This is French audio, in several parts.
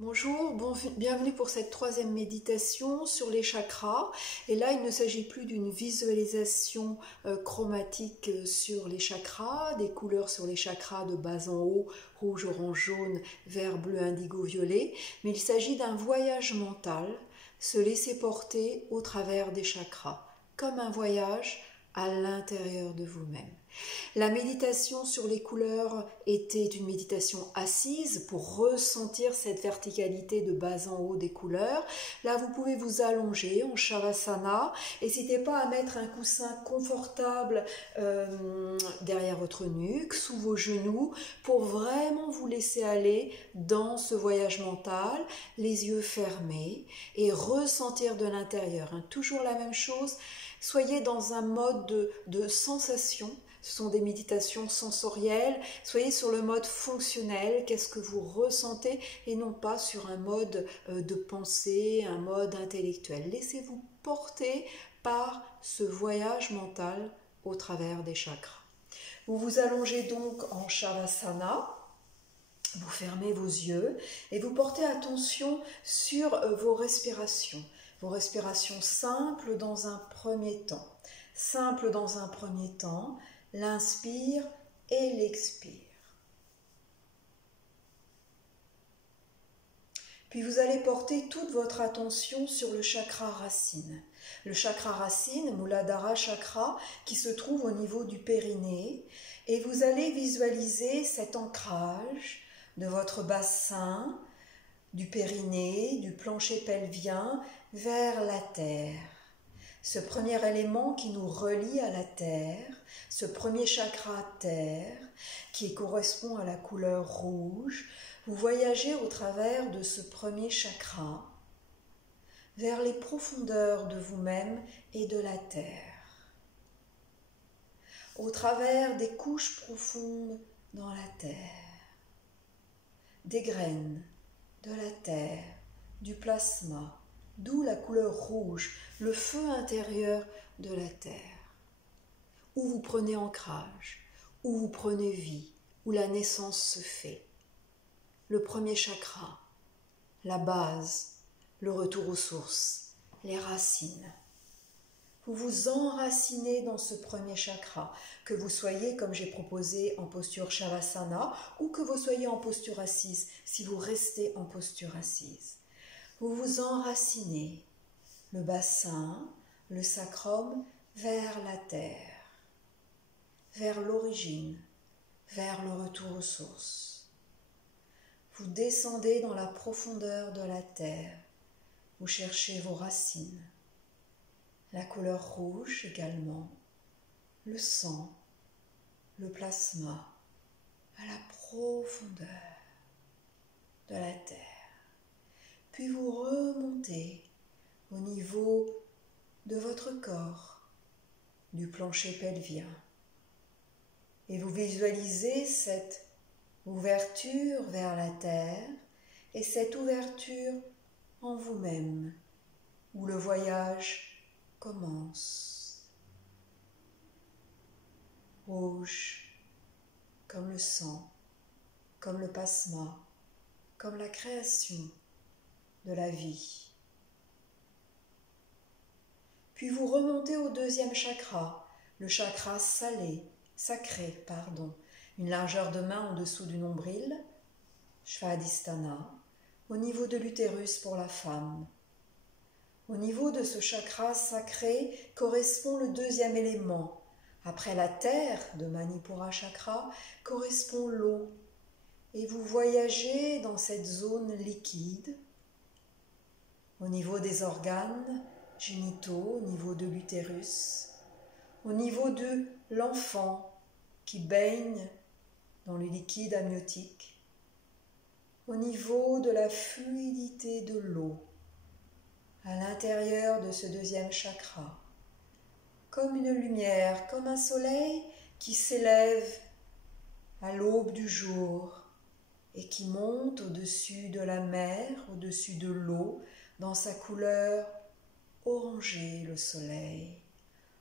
Bonjour, bienvenue pour cette troisième méditation sur les chakras. Et là, il ne s'agit plus d'une visualisation chromatique sur les chakras, des couleurs sur les chakras de bas en haut, rouge, orange, jaune, vert, bleu, indigo, violet, mais il s'agit d'un voyage mental, se laisser porter au travers des chakras, comme un voyage à l'intérieur de vous-même. La méditation sur les couleurs était une méditation assise pour ressentir cette verticalité de bas en haut des couleurs. Là, vous pouvez vous allonger en Shavasana. N'hésitez pas à mettre un coussin confortable derrière votre nuque, sous vos genoux, pour vraiment vous laisser aller dans ce voyage mental, les yeux fermés et ressentir de l'intérieur. Toujours la même chose, soyez dans un mode de sensation. Ce sont des méditations sensorielles. Soyez sur le mode fonctionnel, qu'est-ce que vous ressentez, et non pas sur un mode de pensée, un mode intellectuel. Laissez-vous porter par ce voyage mental au travers des chakras. Vous vous allongez donc en Shavasana. Vous fermez vos yeux et vous portez attention sur vos respirations. Vos respirations simples dans un premier temps. Simples dans un premier temps. L'inspire et l'expire. Puis vous allez porter toute votre attention sur le chakra racine. Le chakra racine, Muladhara chakra, qui se trouve au niveau du périnée. Et vous allez visualiser cet ancrage de votre bassin, du périnée, du plancher pelvien, vers la terre. Ce premier élément qui nous relie à la terre, ce premier chakra terre, qui correspond à la couleur rouge, vous voyagez au travers de ce premier chakra vers les profondeurs de vous-même et de la terre. Au travers des couches profondes dans la terre, des graines, de la terre, du plasma, d'où la couleur rouge, le feu intérieur de la terre, où vous prenez ancrage, où vous prenez vie, où la naissance se fait. Le premier chakra, la base, le retour aux sources, les racines. Vous vous enracinez dans ce premier chakra, que vous soyez, comme j'ai proposé, en posture Shavasana, ou que vous soyez en posture assise, si vous restez en posture assise. Vous vous enracinez, le bassin, le sacrum, vers la terre, vers l'origine, vers le retour aux sources. Vous descendez dans la profondeur de la terre, vous cherchez vos racines, la couleur rouge également, le sang, le plasma, à la profondeur de la terre. Puis vous remontez au niveau de votre corps, du plancher pelvien. Et vous visualisez cette ouverture vers la terre et cette ouverture en vous-même, où le voyage commence. Rouge, comme le sang, comme le plasma, comme la création de la vie. Puis vous remontez au deuxième chakra, le chakra sacré, une largeur de main en dessous du nombril, Svadhisthana, au niveau de l'utérus pour la femme. Au niveau de ce chakra sacré correspond le deuxième élément. Après la terre de Manipura chakra correspond l'eau. Et vous voyagez dans cette zone liquide, au niveau des organes génitaux, au niveau de l'utérus, au niveau de l'enfant qui baigne dans le liquide amniotique, au niveau de la fluidité de l'eau, à l'intérieur de ce deuxième chakra, comme une lumière, comme un soleil qui s'élève à l'aube du jour et qui monte au-dessus de la mer, au-dessus de l'eau, dans sa couleur orangée, le soleil,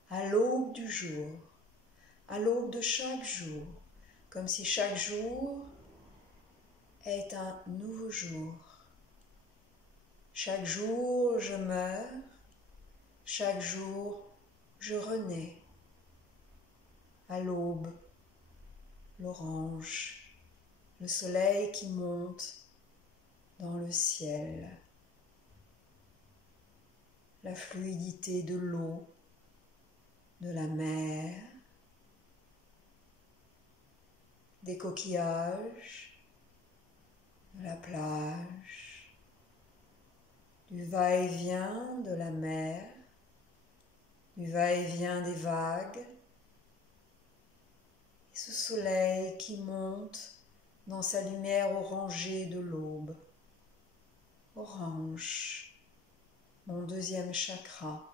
à l'aube du jour, à l'aube de chaque jour, comme si chaque jour est un nouveau jour, Chaque jour, je meurs. Chaque jour, je renais. À l'aube, l'orange, le soleil qui monte dans le ciel, la fluidité de l'eau, de la mer, des coquillages, de la plage, du va-et-vient de la mer, du va-et-vient des vagues, et ce soleil qui monte dans sa lumière orangée de l'aube. Orange, mon deuxième chakra,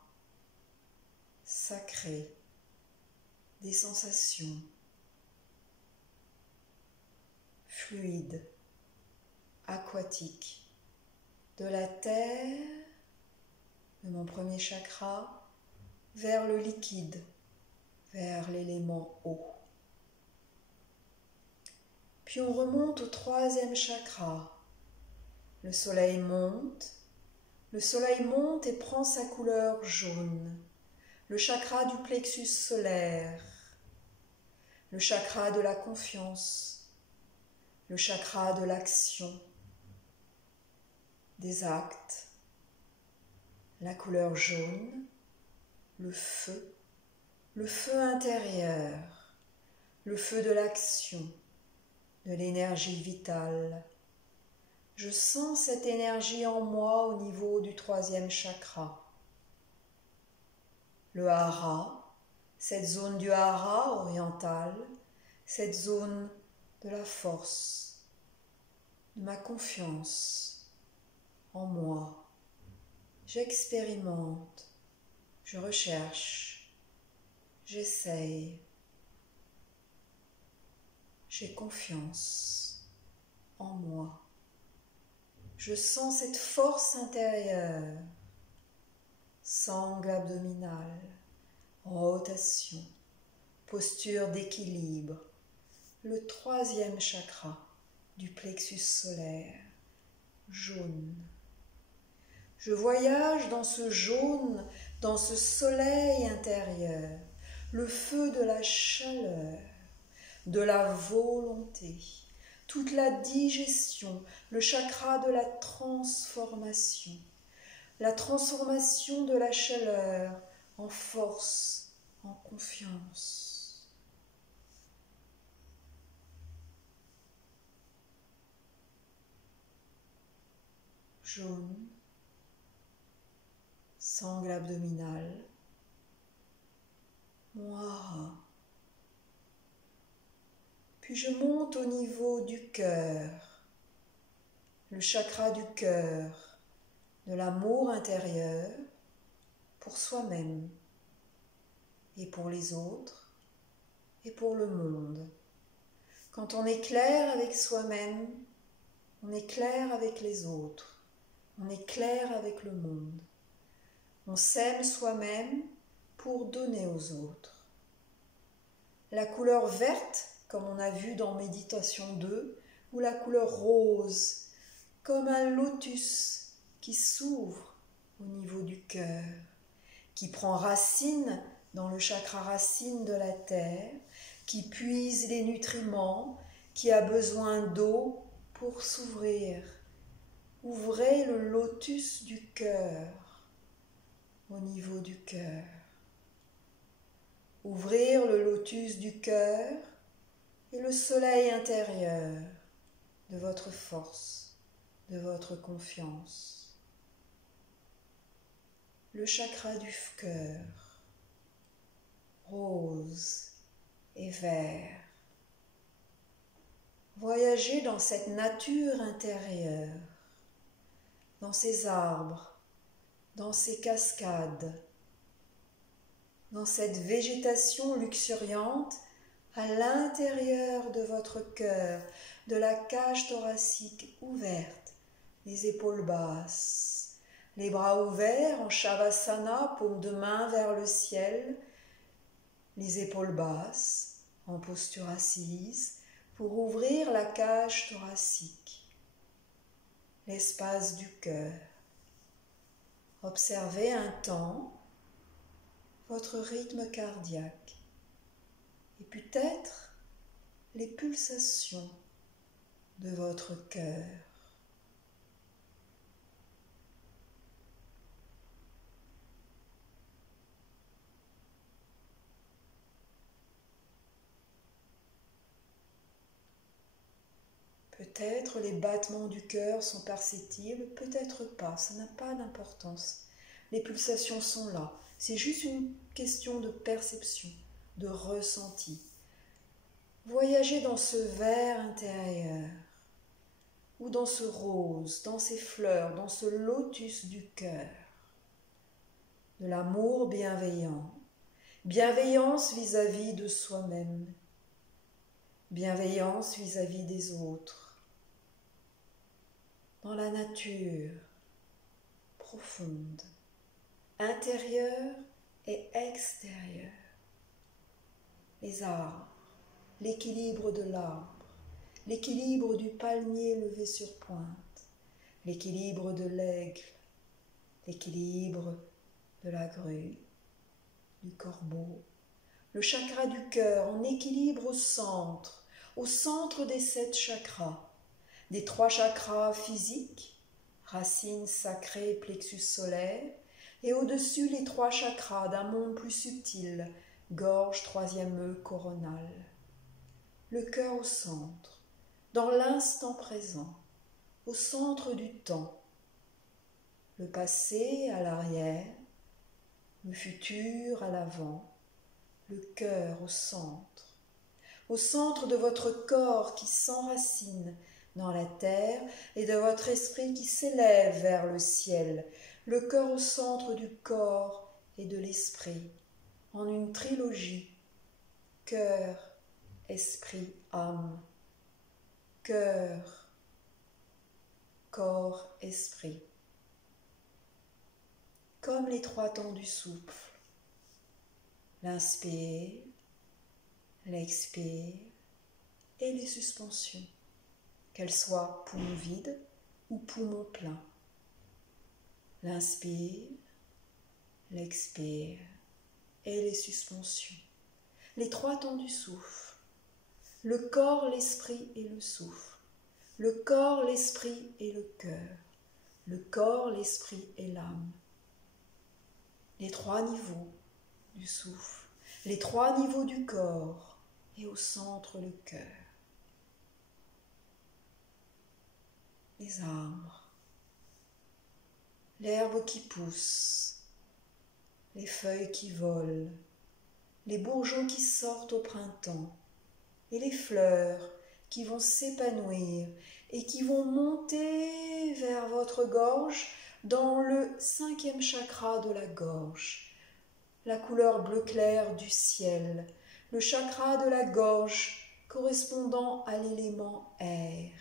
sacré, des sensations, fluides, aquatiques, de la terre, de mon premier chakra, vers le liquide, vers l'élément eau. Puis on remonte au troisième chakra. Le soleil monte et prend sa couleur jaune. Le chakra du plexus solaire, le chakra de la confiance, le chakra de l'action, des actes, la couleur jaune, le feu intérieur, le feu de l'action, de l'énergie vitale. Je sens cette énergie en moi au niveau du troisième chakra. Le hara, cette zone du hara oriental, cette zone de la force, de ma confiance en moi. J'expérimente, je recherche, j'essaye, j'ai confiance en moi. Je sens cette force intérieure, sangle abdominale, rotation, posture d'équilibre, le troisième chakra du plexus solaire, jaune. Je voyage dans ce jaune, dans ce soleil intérieur, le feu de la chaleur, de la volonté, toute la digestion, le chakra de la transformation de la chaleur en force, en confiance. Jaune, sangle abdominale, moi. Puis je monte au niveau du cœur, le chakra du cœur, de l'amour intérieur pour soi-même et pour les autres et pour le monde. Quand on est clair avec soi-même, on est clair avec les autres, on est clair avec le monde. On s'aime soi-même pour donner aux autres. La couleur verte, comme on a vu dans Méditation 2, ou la couleur rose, comme un lotus qui s'ouvre au niveau du cœur, qui prend racine dans le chakra racine de la terre, qui puise les nutriments, qui a besoin d'eau pour s'ouvrir. Ouvrez le lotus du cœur au niveau du cœur. Ouvrir le lotus du cœur et le soleil intérieur de votre force, de votre confiance. Le chakra du cœur, rose et vert. Voyagez dans cette nature intérieure, dans ces arbres, dans ces cascades, dans cette végétation luxuriante à l'intérieur de votre cœur, de la cage thoracique ouverte, les épaules basses, les bras ouverts en Shavasana, paume de main vers le ciel, les épaules basses en posture assise pour ouvrir la cage thoracique, l'espace du cœur. Observez un temps votre rythme cardiaque et peut-être les pulsations de votre cœur. Peut-être les battements du cœur sont perceptibles, peut-être pas, ça n'a pas d'importance. Les pulsations sont là, c'est juste une question de perception, de ressenti. Voyagez dans ce vert intérieur, ou dans ce rose, dans ces fleurs, dans ce lotus du cœur, de l'amour bienveillant, bienveillance vis-à-vis de soi-même, bienveillance vis-à-vis des autres, dans la nature profonde, intérieure et extérieure, les arbres, l'équilibre de l'arbre, l'équilibre du palmier levé sur pointe, l'équilibre de l'aigle, l'équilibre de la grue, du corbeau, le chakra du cœur en équilibre au centre des 7 chakras, des 3 chakras physiques, racine sacrée, plexus solaire, et au-dessus les 3 chakras d'un monde plus subtil, gorge, 3e œil coronal. Le cœur au centre, dans l'instant présent, au centre du temps, le passé à l'arrière, le futur à l'avant, le cœur au centre de votre corps qui s'enracine dans la terre et de votre esprit qui s'élève vers le ciel, le cœur au centre du corps et de l'esprit, en une trilogie, cœur, esprit, âme, cœur, corps, esprit, comme les 3 temps du souffle. L'inspire, l'expire et les suspensions, qu'elles soient poumons vides ou poumons pleins. L'inspire, l'expire et les suspensions. Les 3 temps du souffle. Le corps, l'esprit et le souffle. Le corps, l'esprit et le cœur. Le corps, l'esprit et l'âme. Les 3 niveaux du souffle, les 3 niveaux du corps et au centre le cœur. Les arbres, l'herbe qui pousse, les feuilles qui volent, les bourgeons qui sortent au printemps et les fleurs qui vont s'épanouir et qui vont monter vers votre gorge dans le 5e chakra de la gorge. La couleur bleu clair du ciel, le chakra de la gorge correspondant à l'élément air.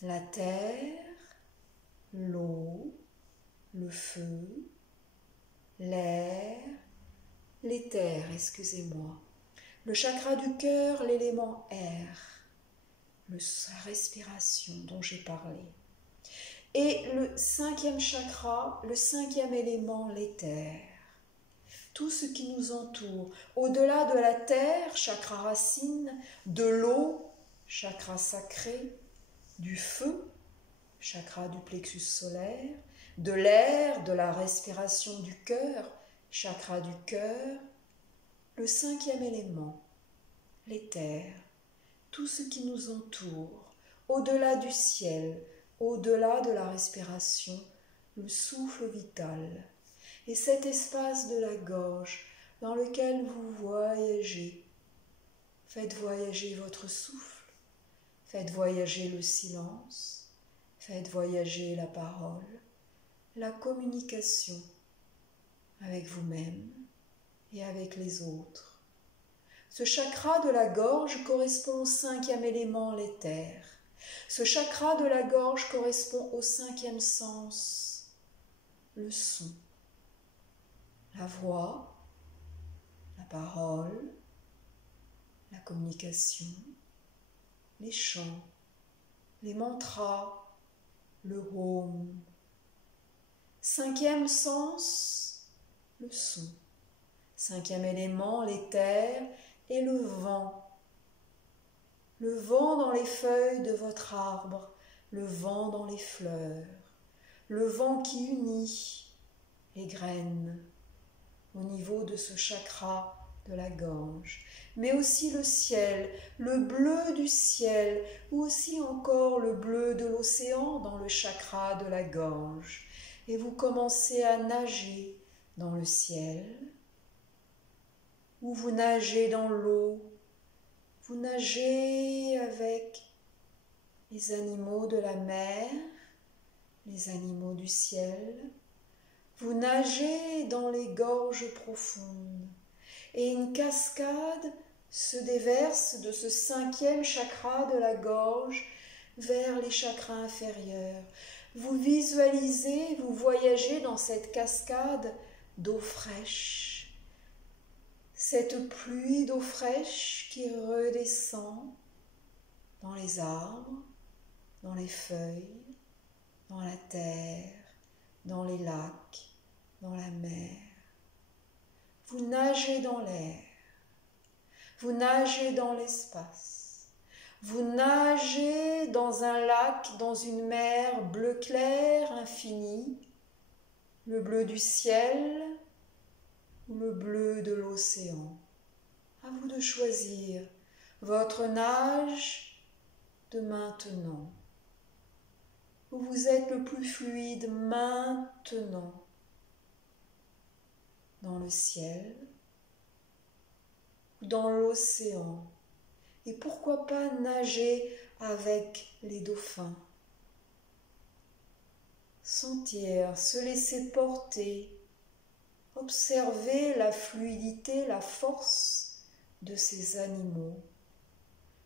La terre, l'eau, le feu, l'air, l'éther, excusez-moi. Le chakra du cœur, l'élément air, sa respiration dont j'ai parlé. Et le 5e chakra, le 5e élément, l'éther. Tout ce qui nous entoure, au-delà de la terre, chakra racine, de l'eau, chakra sacré, du feu, chakra du plexus solaire, de l'air, de la respiration du cœur, chakra du cœur, le 5e élément, l'éther, tout ce qui nous entoure, au-delà du ciel, au-delà de la respiration, le souffle vital. Et cet espace de la gorge dans lequel vous voyagez. Faites voyager votre souffle, faites voyager le silence, faites voyager la parole, la communication avec vous-même et avec les autres. Ce chakra de la gorge correspond au 5e élément, l'éther. Ce chakra de la gorge correspond au 5e sens, le son. La voix, la parole, la communication, les chants, les mantras, le home. 5e sens, le son. 5e élément, l'éther et le vent. Le vent dans les feuilles de votre arbre, le vent dans les fleurs, le vent qui unit les graines au niveau de ce chakra de la gorge, mais aussi le ciel, le bleu du ciel, ou aussi encore le bleu de l'océan dans le chakra de la gorge. Et vous commencez à nager dans le ciel, ou vous nagez dans l'eau, vous nagez avec les animaux de la mer, les animaux du ciel, vous nagez dans les gorges profondes et une cascade se déverse de ce 5e chakra de la gorge vers les chakras inférieurs. Vous visualisez, vous voyagez dans cette cascade d'eau fraîche, cette pluie d'eau fraîche qui redescend dans les arbres, dans les feuilles, dans la terre, dans les lacs, dans la mer. Vous nagez dans l'air, vous nagez dans l'espace, vous nagez dans un lac, dans une mer bleu clair, infinie, le bleu du ciel ou le bleu de l'océan. À vous de choisir votre nage de maintenant, où vous êtes le plus fluide maintenant, dans le ciel ou dans l'océan, et pourquoi pas nager avec les dauphins. Sentir, se laisser porter, observer la fluidité, la force de ces animaux,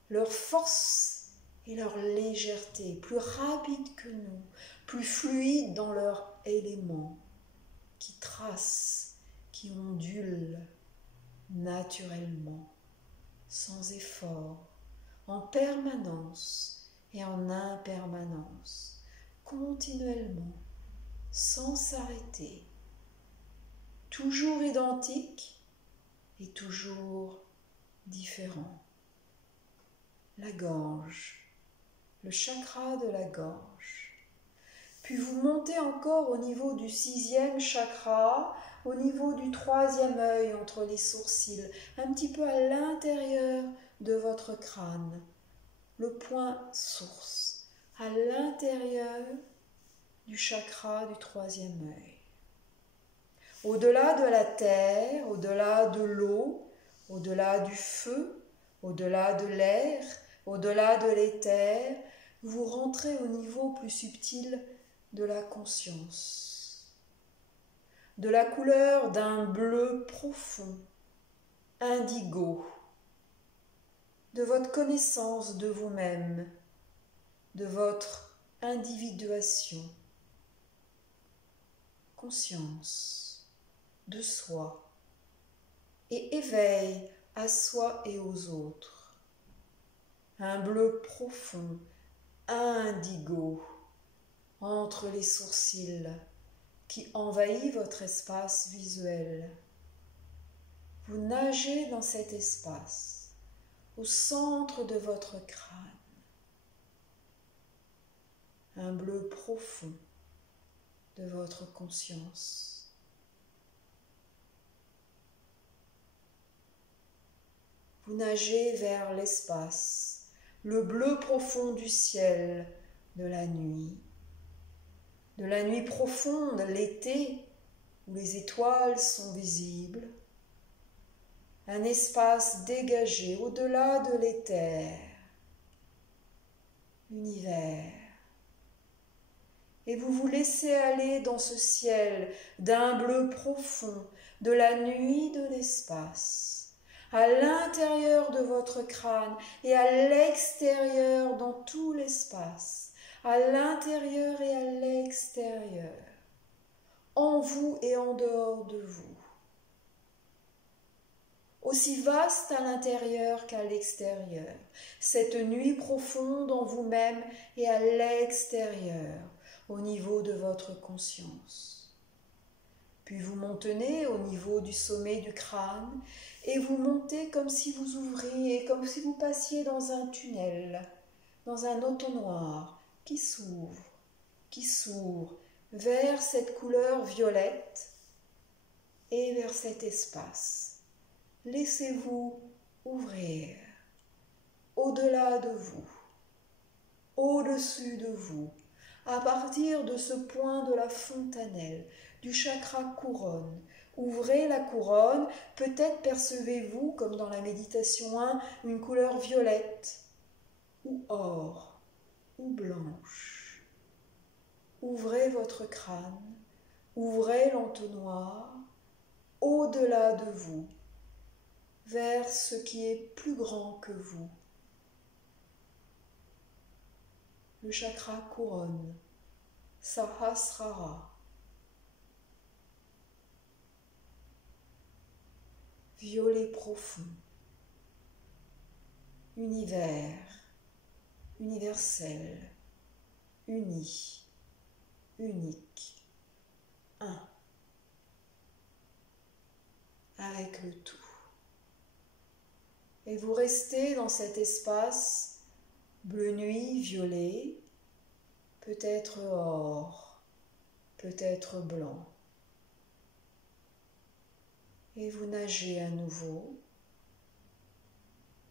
leur force et leur légèreté, plus rapides que nous, plus fluides dans leur élément, qui tracent, qui ondulent naturellement, sans effort, en permanence et en impermanence, continuellement, sans s'arrêter, toujours identique et toujours différent. La gorge, le chakra de la gorge. Puis vous montez encore au niveau du 6e chakra, au niveau du 3e œil entre les sourcils, un petit peu à l'intérieur de votre crâne, le point source, à l'intérieur du chakra du 3e œil. Au-delà de la terre, au-delà de l'eau, au-delà du feu, au-delà de l'air, au-delà de l'éther, vous rentrez au niveau plus subtil de la conscience, de la couleur d'un bleu profond, indigo, de votre connaissance de vous-même, de votre individuation, conscience de soi et éveil à soi et aux autres. Un bleu profond, indigo, entre les sourcils, qui envahit votre espace visuel. Vous nagez dans cet espace, au centre de votre crâne. Un bleu profond de votre conscience. Vous nagez vers l'espace, le bleu profond du ciel, de la nuit profonde, l'été, où les étoiles sont visibles, un espace dégagé au-delà de l'éther, l'univers. Et vous vous laissez aller dans ce ciel d'un bleu profond, de la nuit, de l'espace, à l'intérieur de votre crâne et à l'extérieur dans tout l'espace, à l'intérieur et à l'extérieur, en vous et en dehors de vous. Aussi vaste à l'intérieur qu'à l'extérieur, cette nuit profonde en vous-même et à l'extérieur, au niveau de votre conscience. Puis vous montez au niveau du sommet du crâne et vous montez comme si vous ouvriez, comme si vous passiez dans un tunnel, dans un entonnoir qui s'ouvre vers cette couleur violette et vers cet espace. Laissez-vous ouvrir au-delà de vous, au-dessus de vous, à partir de ce point de la fontanelle, du chakra couronne. Ouvrez la couronne, peut-être percevez-vous, comme dans la méditation 1, une couleur violette, ou or, ou blanche. Ouvrez votre crâne, ouvrez l'entonnoir, au-delà de vous, vers ce qui est plus grand que vous. Le chakra couronne, Sahasrara. Violet profond, univers, universel, uni, unique, un, avec le tout. Et vous restez dans cet espace bleu nuit, violet, peut-être or, peut-être blanc. Et vous nagez à nouveau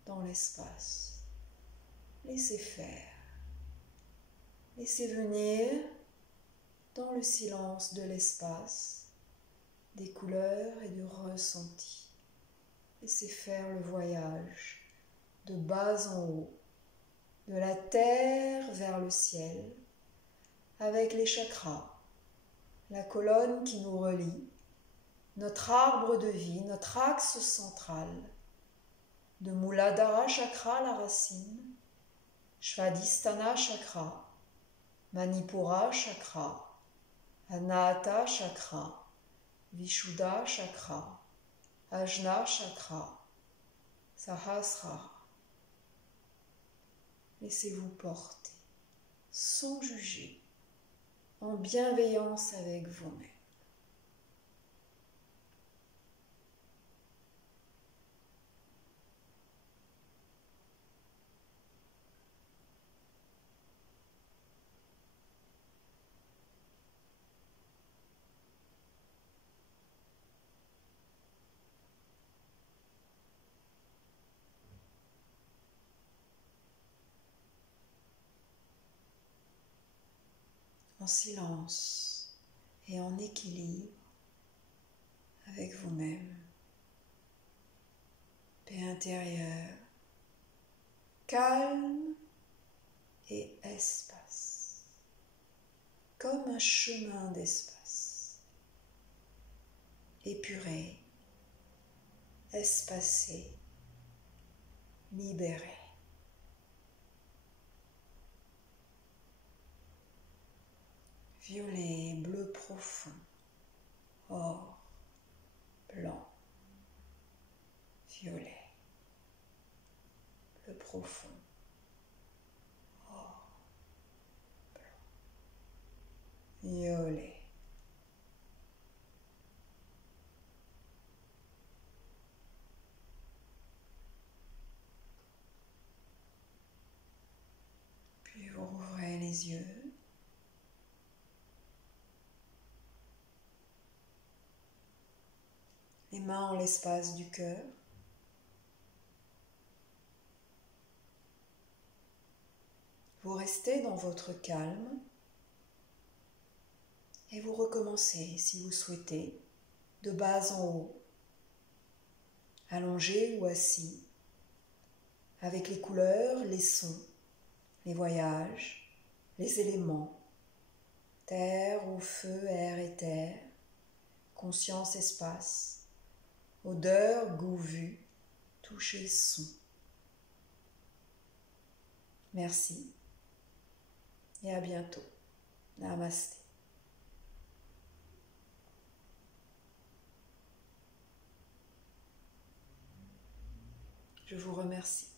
dans l'espace. Laissez faire. Laissez venir dans le silence de l'espace des couleurs et du ressenti. Laissez faire le voyage de bas en haut, de la terre vers le ciel, avec les chakras, la colonne qui nous relie, notre arbre de vie, notre axe central, de Muladhara Chakra, la racine, Svadhisthana Chakra, Manipura Chakra, Anahata Chakra, Vishuddha Chakra, Ajna Chakra, Sahasrara. Laissez-vous porter, sans juger, en bienveillance avec vous-même. En silence et en équilibre avec vous-même, paix intérieure, calme et espace, comme un chemin d'espace, épuré, espacé, libéré. Violet, bleu profond, or, blanc, violet, bleu profond, or, blanc, violet. Puis vous rouvrez les yeux. Les mains en l'espace du cœur. Vous restez dans votre calme et vous recommencez, si vous souhaitez, de bas en haut, allongé ou assis, avec les couleurs, les sons, les voyages, les éléments, terre ou feu, air et terre, conscience, espace, odeur, goût, vue, toucher, son. Merci et à bientôt. Namasté. Je vous remercie.